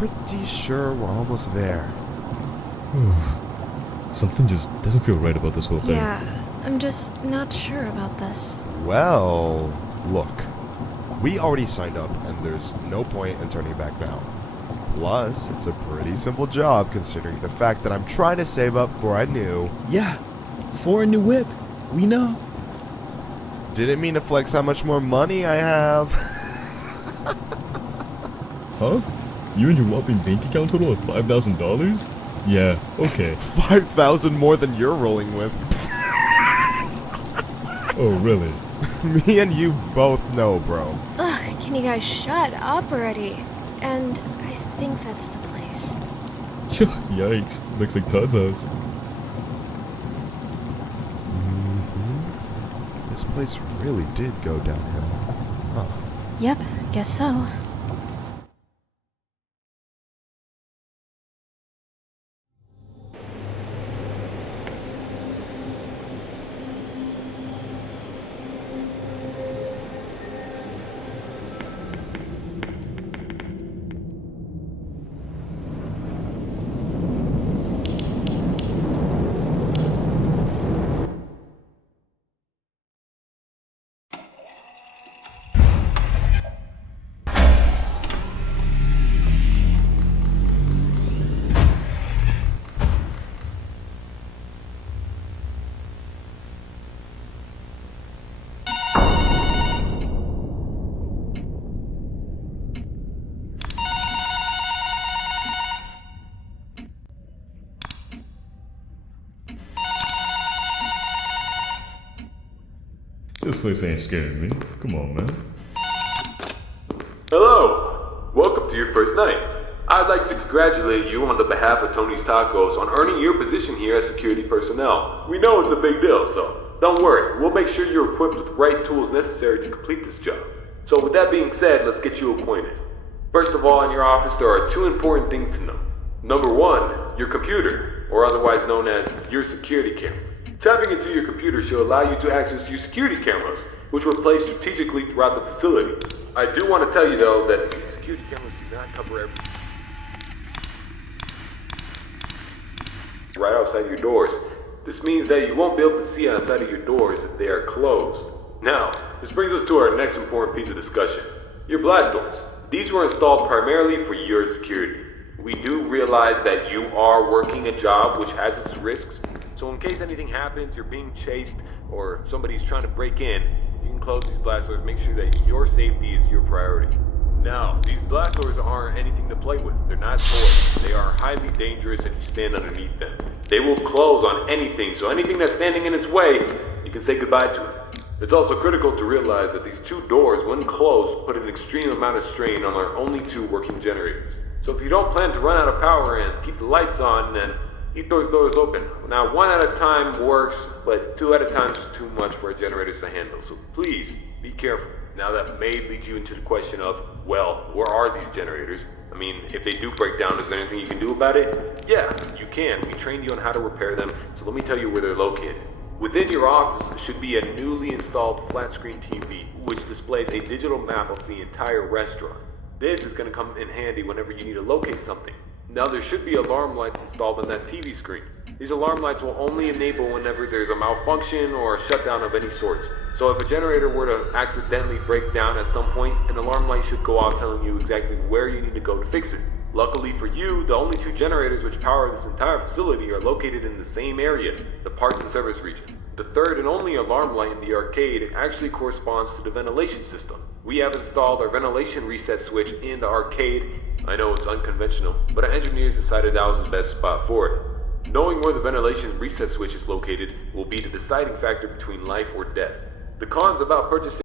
pretty sure we're almost there. Something just doesn't feel right about this whole thing. Yeah, I'm just not sure about this. Well, look. We already signed up, and there's no point in turning back now. Plus, it's a pretty simple job considering the fact that I'm trying to save up for a new... Yeah, for a new whip. We know. Didn't mean to flex how much more money I have. Huh? You and your whopping bank account total of $5,000? Yeah, okay. 5,000 more than you're rolling with. Oh, really? Me and you both know, bro. Ugh, can you guys shut up already? And I think that's the place. Yikes, looks like Todd's house. This place really did go downhill. Huh. Yep, guess so. This place ain't scaring me. Come on, man. Hello! Welcome to your first night. I'd like to congratulate you on the behalf of Tony's Tacos on earning your position here as security personnel. We know it's a big deal, so don't worry. We'll make sure you're equipped with the right tools necessary to complete this job. So with that being said, let's get you acquainted. First of all, in your office, there are two important things to know. Number one, your computer, or otherwise known as your security camera. Tapping into your computer should allow you to access your security cameras, which were placed strategically throughout the facility. I do want to tell you though that these security cameras do not cover everything. Right outside your doors. This means that you won't be able to see outside of your doors if they are closed. Now, this brings us to our next important piece of discussion. Your blast doors. These were installed primarily for your security. We do realize that you are working a job which has its risks, so in case anything happens, you're being chased, or somebody's trying to break in, you can close these blast doors, make sure that your safety is your priority. Now, these blast doors aren't anything to play with. They're not toys. They are highly dangerous if you stand underneath them. They will close on anything, so anything that's standing in its way, you can say goodbye to it. It's also critical to realize that these two doors, when closed, put an extreme amount of strain on our only two working generators. So if you don't plan to run out of power and keep the lights on, then keep those doors open. Now, one at a time works, but two at a time is too much for our generators to handle. So please, be careful. Now that may lead you into the question of, well, where are these generators? I mean, if they do break down, is there anything you can do about it? Yeah, you can. We trained you on how to repair them, so let me tell you where they're located. Within your office should be a newly installed flat screen TV, which displays a digital map of the entire restaurant. This is going to come in handy whenever you need to locate something. Now there should be alarm lights installed on that TV screen. These alarm lights will only enable whenever there's a malfunction or a shutdown of any sort. So if a generator were to accidentally break down at some point, an alarm light should go off telling you exactly where you need to go to fix it. Luckily for you, the only two generators which power this entire facility are located in the same area, the parts and service region. The third and only alarm light in the arcade actually corresponds to the ventilation system. We have installed our ventilation reset switch in the arcade. I know it's unconventional, but our engineers decided that was the best spot for it. Knowing where the ventilation reset switch is located will be the deciding factor between life or death. The cons about purchasing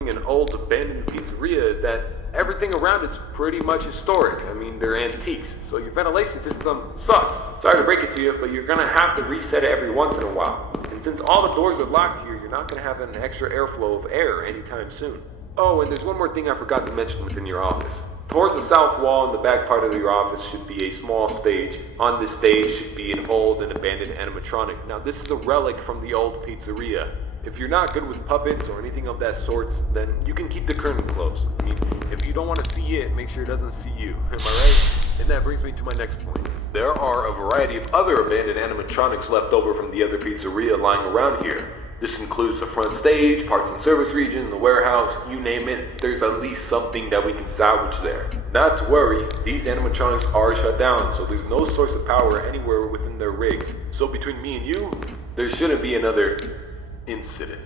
an old abandoned pizzeria is that everything around it's pretty much historic. I mean, they're antiques, so your ventilation system sucks. Sorry to break it to you, but you're gonna have to reset it every once in a while. And since all the doors are locked here, you're not gonna have an extra airflow of air anytime soon. Oh, and there's one more thing I forgot to mention within your office. Towards the south wall in the back part of your office should be a small stage. On this stage should be an old and abandoned animatronic. Now this is a relic from the old pizzeria. If you're not good with puppets or anything of that sort, then you can keep the curtain closed. I mean, if you don't want to see it, make sure it doesn't see you. Am I right? And that brings me to my next point. There are a variety of other abandoned animatronics left over from the other pizzeria lying around here. This includes the front stage, parts and service region, the warehouse, you name it. There's at least something that we can salvage there. Not to worry, these animatronics are shut down, so there's no source of power anywhere within their rigs. So between me and you, there shouldn't be another incident.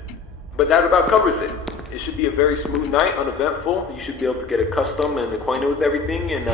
But that about covers it. It should be a very smooth night, uneventful. You should be able to get accustomed and acquainted with everything, and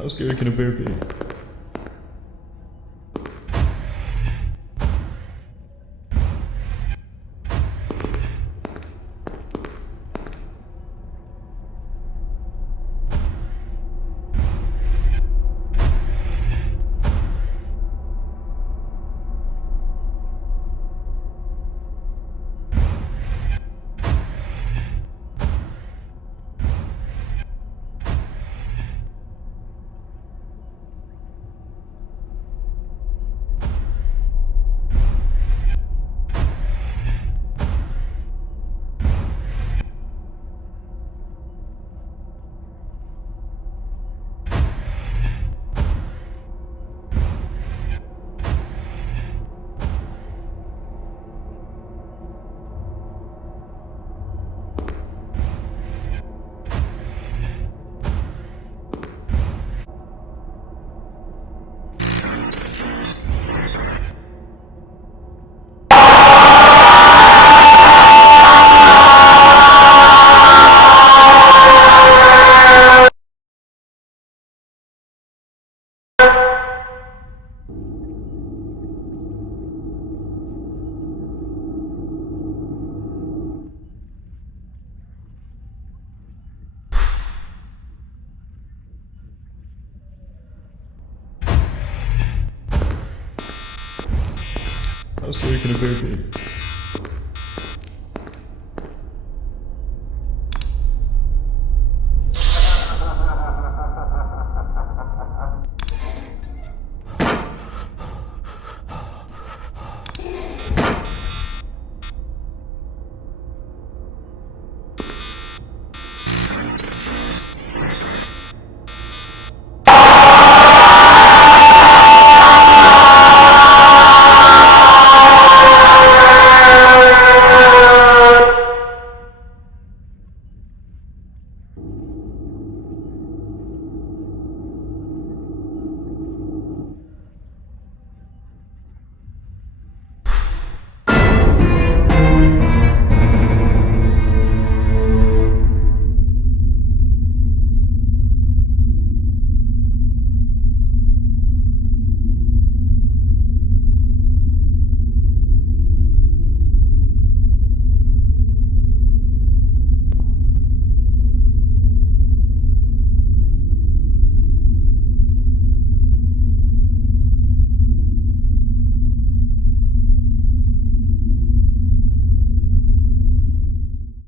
How scary can a bear be? How scary can a bear be?